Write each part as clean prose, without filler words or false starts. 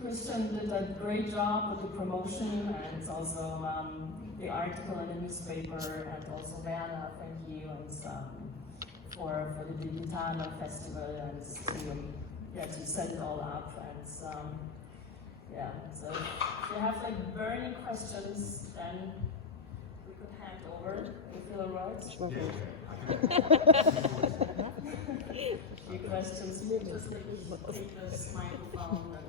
Christian did a great job with the promotion and also the article in the newspaper, and also Werner, thank you, and for the Digitale festival and to set it all up. And yeah, so if you have like burning questions, then we could hand over. You feel right? Few questions. You just take this microphone and.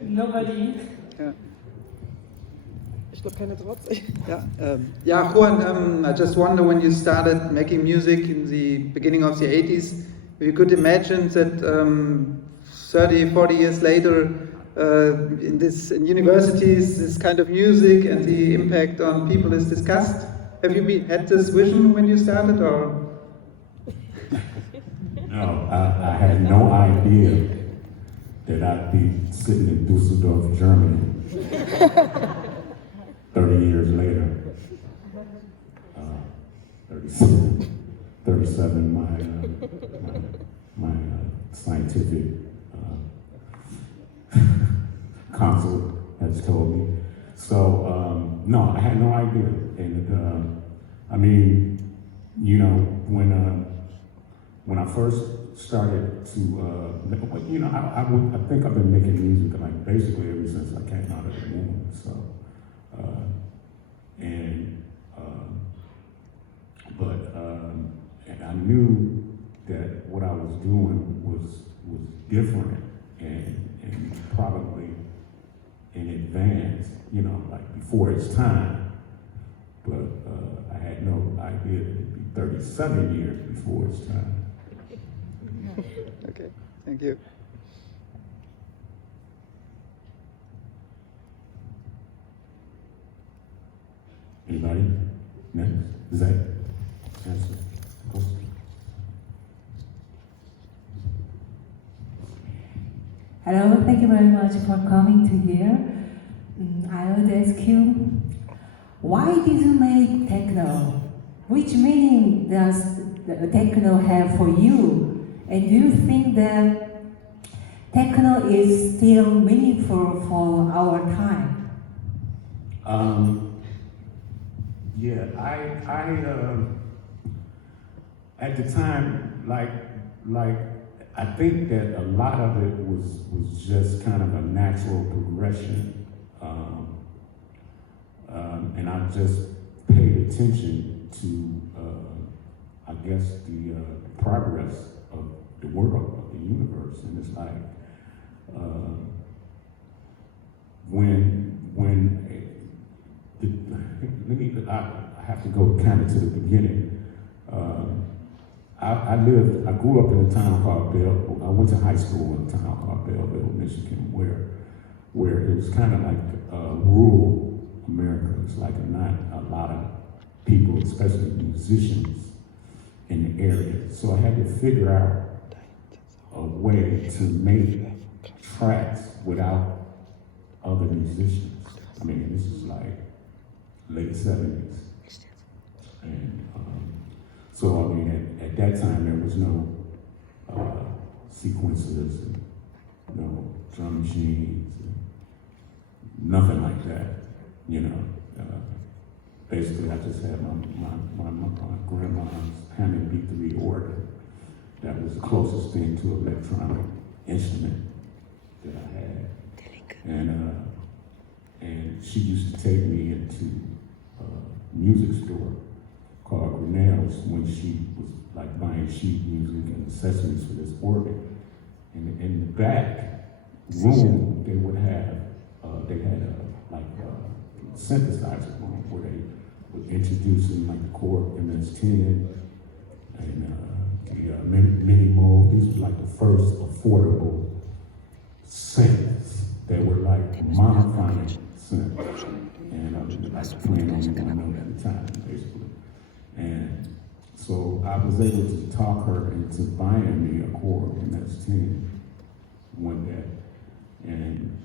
Nobody. Yeah. Ich glaube keine trotz. Yeah, Juan, I just wonder, when you started making music in the beginning of the 80s, you could imagine that 30, 40 years later, in universities, this kind of music and the impact on people is discussed. Have you had this vision when you started, or? No, I had no idea that I'd be sitting in Düsseldorf, Germany, 30 years later. 37, my scientific counsel has told me. So, no, I had no idea. And I mean, you know, when I first started to, you know, I think I've been making music like basically ever since I came out of the womb. So, and I knew that what I was doing was different and probably in advance, you know, like before its time. But I had no idea that it'd be 37 years before its time. Okay, thank you. Anybody? Next? Is that answer? Hello, thank you very much for coming to here. I would ask you, why did you make techno? Which meaning does the techno have for you? And do you think that techno is still meaningful for our time? Yeah, I at the time, like I think that a lot of it was just kind of a natural progression, and I just paid attention to, I guess, the progress of the world, of the universe, and it's like I have to go kind of to the beginning. I grew up in a town called Belleville. I went to high school in a town called Belleville, Michigan, where it was kind of like rural America. It's like not a lot of people, especially musicians, in the area. So I had to figure out a way to make tracks without other musicians. I mean, this is like late 70s. And so, I mean, at that time, there was no sequencers, and no drum machines, and nothing like that, you know. Basically, I just had my grandma's Hammond B3 organ. That was the closest thing to an electronic instrument that I had. And she used to take me into a music store called Grinnell's when she was like buying sheet music and accessories for this organ. And in the back room, they would have, they had a synthesizer room where they would introduce them like the Korg MS-10 and the mini mode. These were like the first affordable synths. They were like monophonic synths. And I was like playing on one note at a time, basically. And so I was able to talk her into buying me a Korg MS-10 one day. And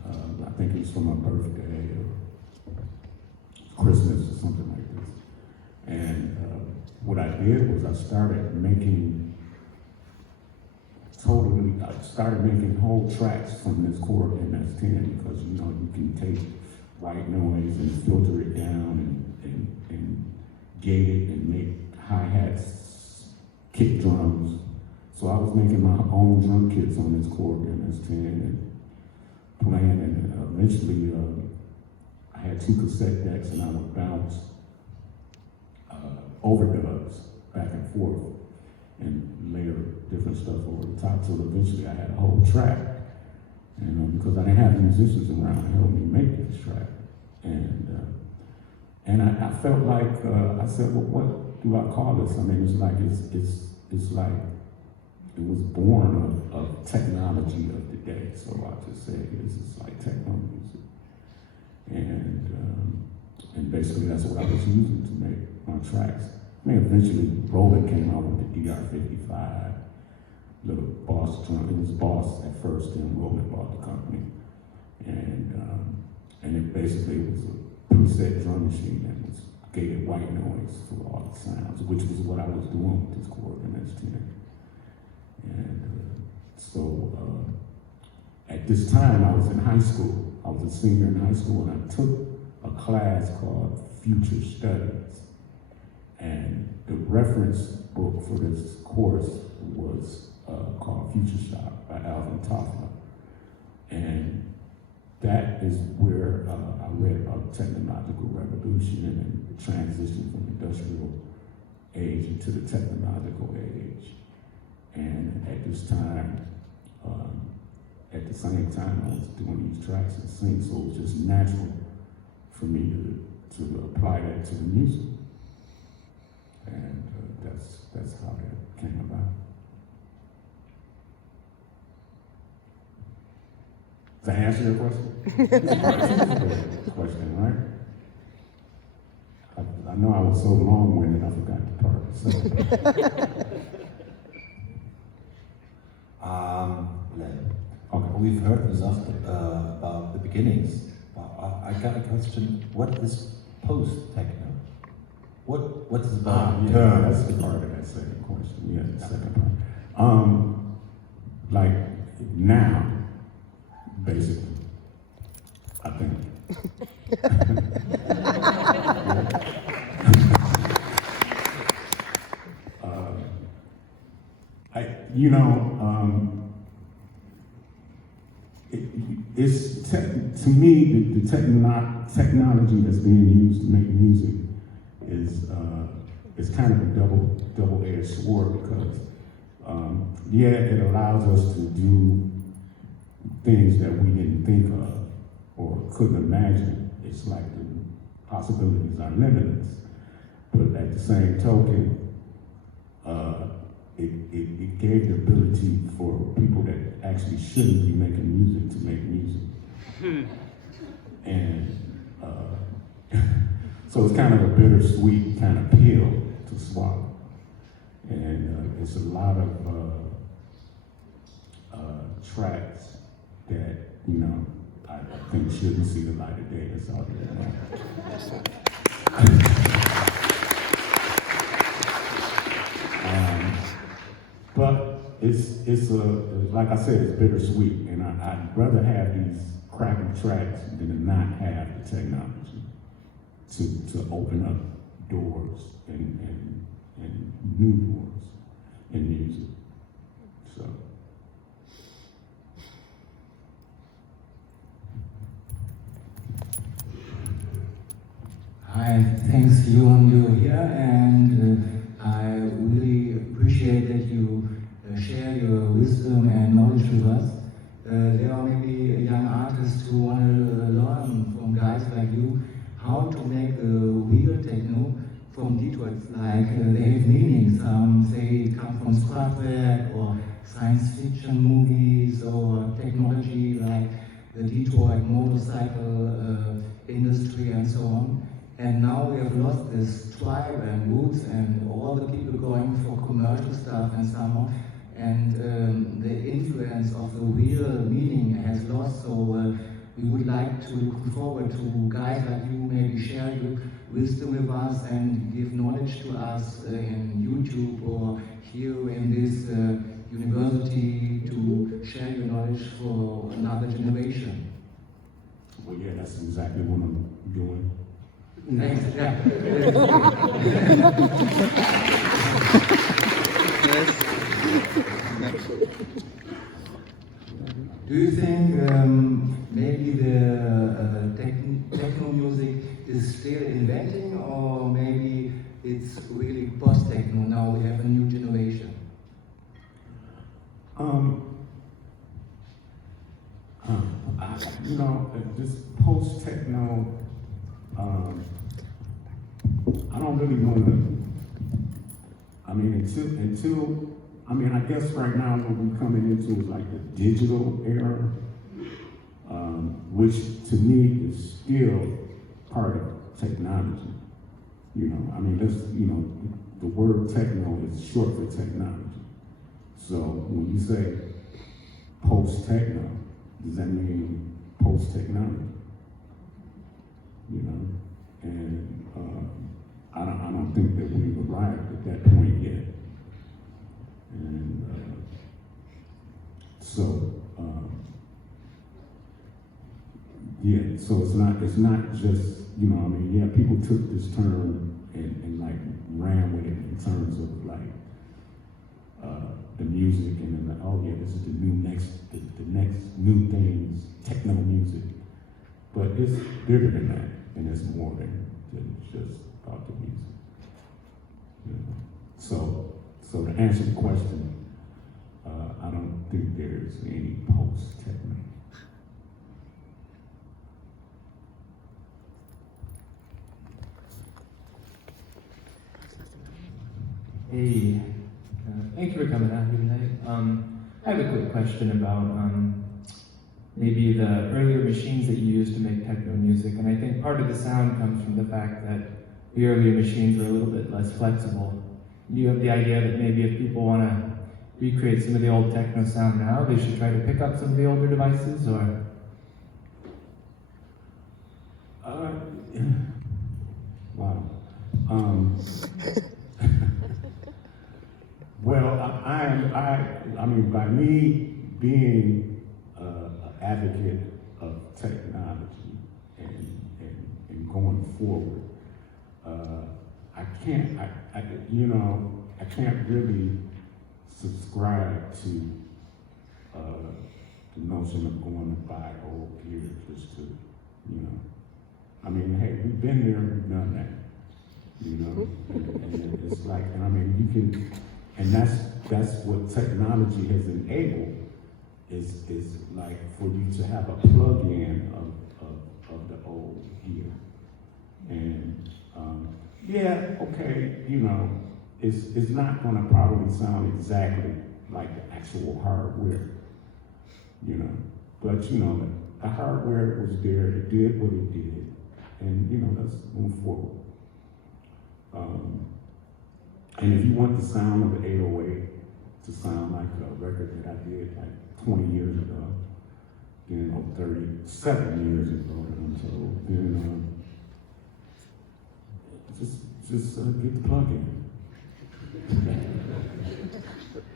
I think it was for my birthday or Christmas or something like this. what I did was I started making whole tracks from this Korg MS-10 because, you know, you can take white noise and filter it down and gate it and make hi-hats, kick drums. So I was making my own drum kits on this Korg MS-10 and playing, and eventually I had 2 cassette decks and I would bounce overdubs back and forth and layer different stuff over the top till eventually I had a whole track. And because I didn't have musicians around to help me make this track. And I felt like, I said, well, what do I call this? I mean, it's like it was born of technology of the day. So I just said, this is like techno music. And basically that's what I was using to make my tracks. I mean, eventually Roland came out with the DR55, little Boss drum. It was Boss at first, then Roland bought the company. And it basically was a preset drum machine that was gated white noise for all the sounds, which was what I was doing with this Korg MS-10. And so at this time I was in high school. I was a senior in high school and I took a class called Future Studies. And the reference book for this course was called Future Shock by Alvin Toffler. And that is where I read about the technological revolution and the transition from industrial age into the technological age. And at this time, at the same time I was doing these tracks and sing, so it was just natural for me to apply that to the music. And that's how that came about. Does that answer your question? Question, right? I know I was so long-winded, I forgot the part. So. Okay. We've heard this about the beginnings. I got a question. What is post-techno? What is about? Yeah, that's the part of that second question. Yeah, the second part. Like now, basically, I think. To me, the technology that's being used to make music is kind of a double-edged sword because, it allows us to do things that we didn't think of or couldn't imagine. It's like the possibilities are limitless. But at the same token, it gave the ability for people that actually shouldn't be making music to make music. And so it's kind of a bittersweet kind of pill to swallow. And it's a lot of tracks that, I think shouldn't see the light of day that's out there now. But it's like I said, it's bittersweet, and I'd rather have these crappy tracks than not have the technology to open up doors and new doors in music. So. Hi, thanks Juan, you're here, and I really appreciate that you share your wisdom and knowledge with us. There are maybe young artists who want to learn from guys like you how to make real techno from Detroit. Like they have meaning. Some say come from Star Trek or science fiction movies or technology like the Detroit motorcycle industry and so on. And now we have lost this tribe and roots and all the people going for commercial stuff and so on. And the influence of the real meaning has lost, so we would like to look forward to guys like you maybe share your wisdom with us and give knowledge to us in YouTube or here in this university to share your knowledge for another generation. Well, yeah, that's exactly what I'm doing. Thanks. Yeah. Do you think maybe the techno music is still inventing, or maybe it's really post-techno? Now we have a new generation. This post-techno, I don't really want to, I guess right now what we're coming into is like the digital era, which to me is still part of technology. The word techno is short for technology. So when you say post-techno, does that mean post-technology? And I don't think that we've arrived at that point yet. And so it's not just, people took this term and like ran with it in terms of like the music and then this is the next new things, techno music. But it's bigger than that, and it's more than just about the music. So to answer the question, I don't think there's any post-techno. Hey, thank you for coming out here tonight. I have a quick question about maybe the earlier machines that you used to make techno music, and I think part of the sound comes from the fact that the earlier machines were a little bit less flexible. Do you have the idea that maybe if people want to recreate some of the old techno sound now, they should try to pick up some of the older devices, or? Wow. Well, by me being an advocate of technology and going forward, I can't really subscribe to the notion of going to buy old gear just to, hey, we've been there, we've done that, and it's like, you can, and that's what technology has enabled, is like for you to have a plug-in of the old gear. And it's not gonna probably sound exactly like the actual hardware, but the hardware was there, it did what it did, and let's move forward. And if you want the sound of the 808 to sound like a record that I did like 20 years ago, 37 years ago, I'm told, then just get the plug-in.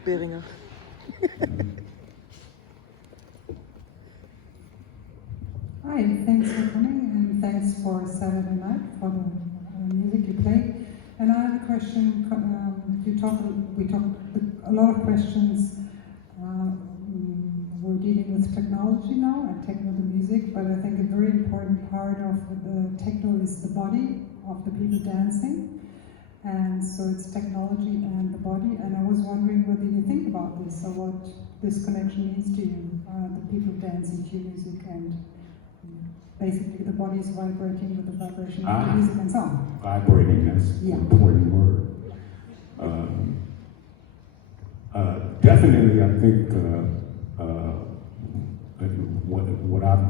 Beringer. Hi, thanks for coming and thanks for Saturday night for the music you played. And I have a question. We talked a lot of questions. We're dealing with technology now and techno the music, but I think a very important part of the techno is the body of the people dancing. And so it's technology and the body. And I was wondering whether you think about this or what this connection means to you, the people dancing to music and basically the body is vibrating with the vibration of the music and song. Vibrating, that's an important word. Definitely, I think what I've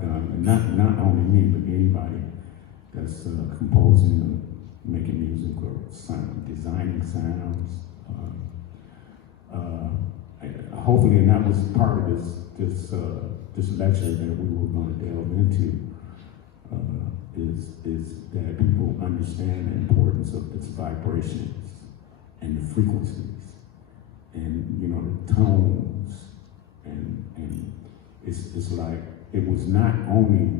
done, and not only me, but anybody that's composing or making music or designing sounds. Hopefully, and that was part of this lecture that we were going to delve into. is that people understand the importance of its vibrations and the frequencies and, you know, the tones, and it's like, it was not only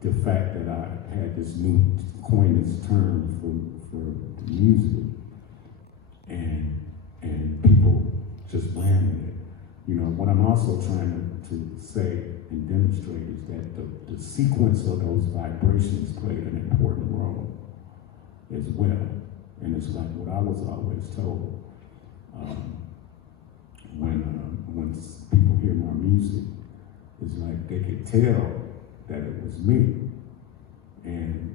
the fact that I had this new coined this term for the music, and people just ran with it. You know, what I'm also trying to say and demonstrate is that the sequence of those vibrations played an important role as well. And it's like what I was always told, when people hear my music, it's like they could tell that it was me. And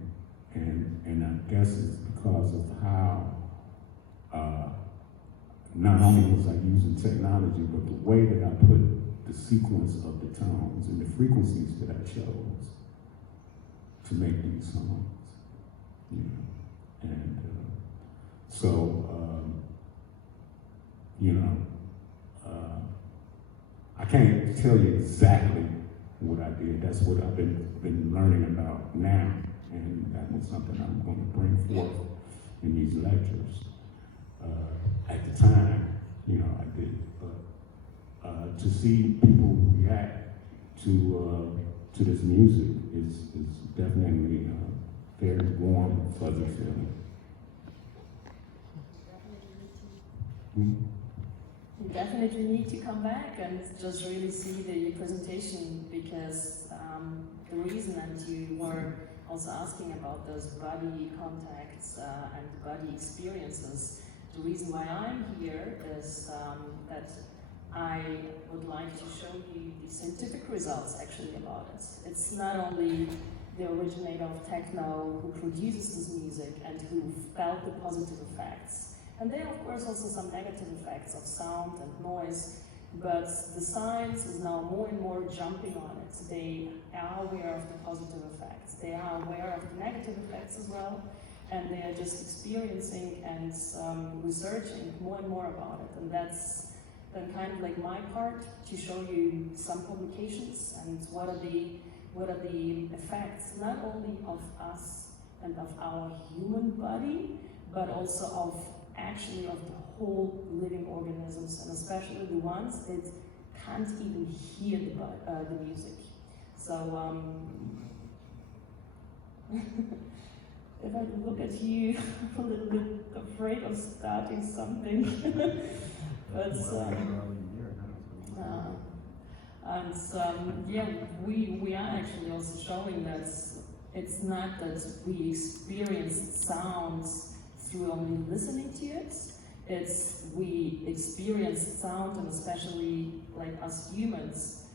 I guess it's because of how not only was I using technology, but the way that I put the sequence of the tones and the frequencies that I chose to make these songs, you know. And you know, I can't tell you exactly what I did. That's what I've been learning about now, and that was something I'm going to bring forth in these lectures. At the time, you know, I did, but to see people react to this music is definitely a very warm, fuzzy feeling. You definitely need to come back and just really see the presentation, because the reason that you were also asking about those body contacts and body experiences, the reason why I'm here is that I would like to show you the scientific results actually about it. It's not only the originator of techno who produces this music and who felt the positive effects. And there are of course also some negative effects of sound and noise, but the science is now more and more jumping on it. They are aware of the positive effects. They are aware of the negative effects as well, and they are just experiencing and researching more and more about it. And that's then kind of like my part, to show you some publications and what are the effects not only of us and of our human body, but also of actually of the whole living organisms, and especially the ones that can't even hear the music. So if I look at you, I'm a little bit afraid of starting something. But yeah, we are actually also showing that it's not that we experience sounds through only listening to it. It's we experience sound, and especially like us humans,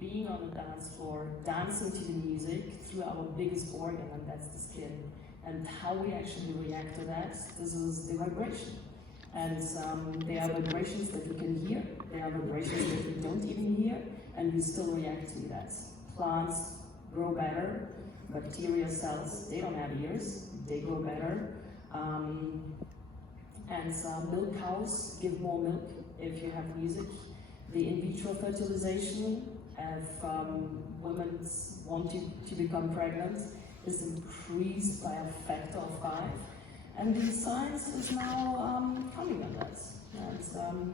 being on the dance floor, dancing to the music through our biggest organ, and that's the skin. And how we actually react to that, this is the vibration. And there are vibrations that we can hear, there are vibrations that we don't even hear, and we still react to that. Plants grow better, bacteria cells, they don't have ears, they grow better. Milk cows give more milk if you have music. The in vitro fertilization, if women want to become pregnant, is increased by a factor of 5. And the science is now coming on that. And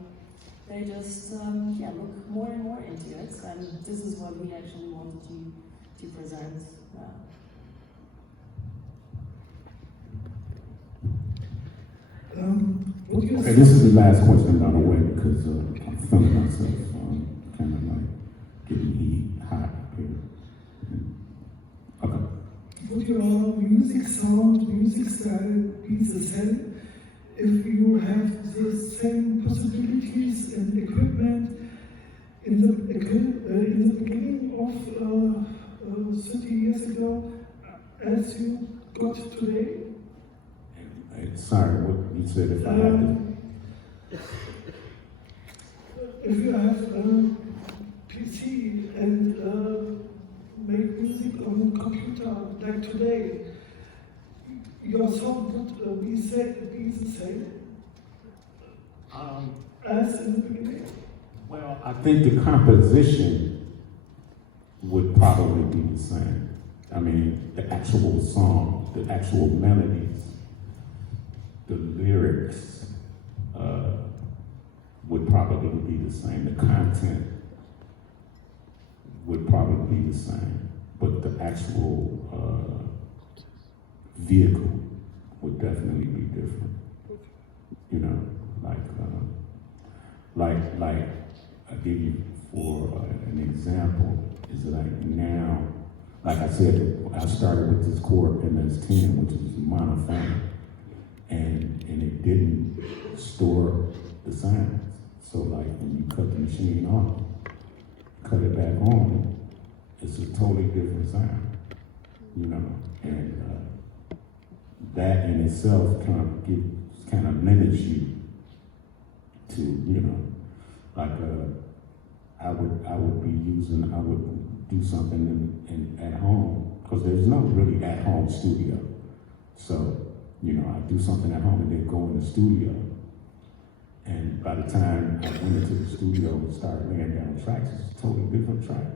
they just look more and more into it. And this is what we actually wanted to present. Okay, this is the last question, by the way, because I'm feeling myself kind of like getting hot up here. Okay. Would your music sound, music style be the same if you have the same possibilities and equipment in the beginning of 30 years ago as you got today? Sorry, what you said, if I have to... If you have a PC and make music on a computer like today, your song would be the same as in the beginning? Well, I think the composition would probably be the same. I mean, the actual song, the actual melodies, the lyrics would probably be the same. The content would probably be the same, but the actual vehicle would definitely be different. You know, like I give you for an example is like now, like I said, I started with this chord MS-10, which is monophonic, and it didn't store the sounds. So like when you cut the machine off, cut it back on, it's a totally different sound, you know, and that in itself kind of limits you to, you know, like I would do something at home, because there's no really at-home studio. So, you know, I do something at home and then go in the studio. And by the time I went into the studio and started laying down tracks, it's a totally different track,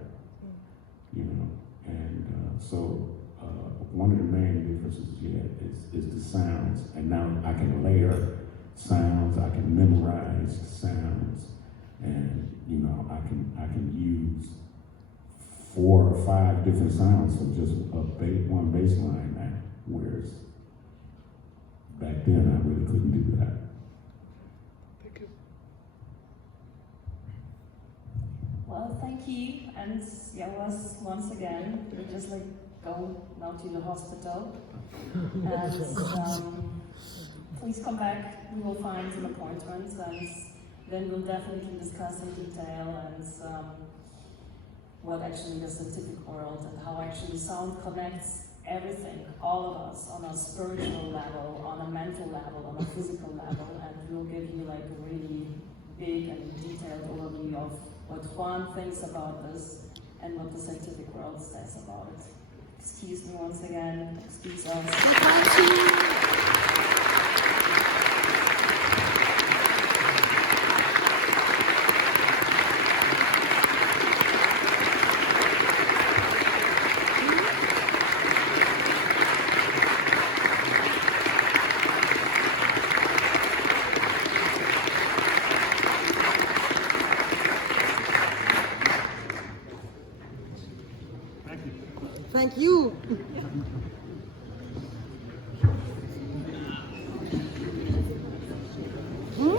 you know. And so one of the main differences, is the sounds. And now I can layer sounds, I can memorize sounds, and you know, I can use 4 or 5 different sounds from just one bass line now, whereas back then I really couldn't do that. Well, thank you, and once again, we just like go now to the hospital, and please come back. We will find an appointment, and then we'll definitely discuss in detail and what actually the scientific world and how actually sound connects everything, all of us, on a spiritual level, on a mental level, on a physical level, and we'll give you like a really big and detailed overview of what Juan thinks about this and what the scientific world says about it. Excuse me once again, excuse us. Thank you. Hmm?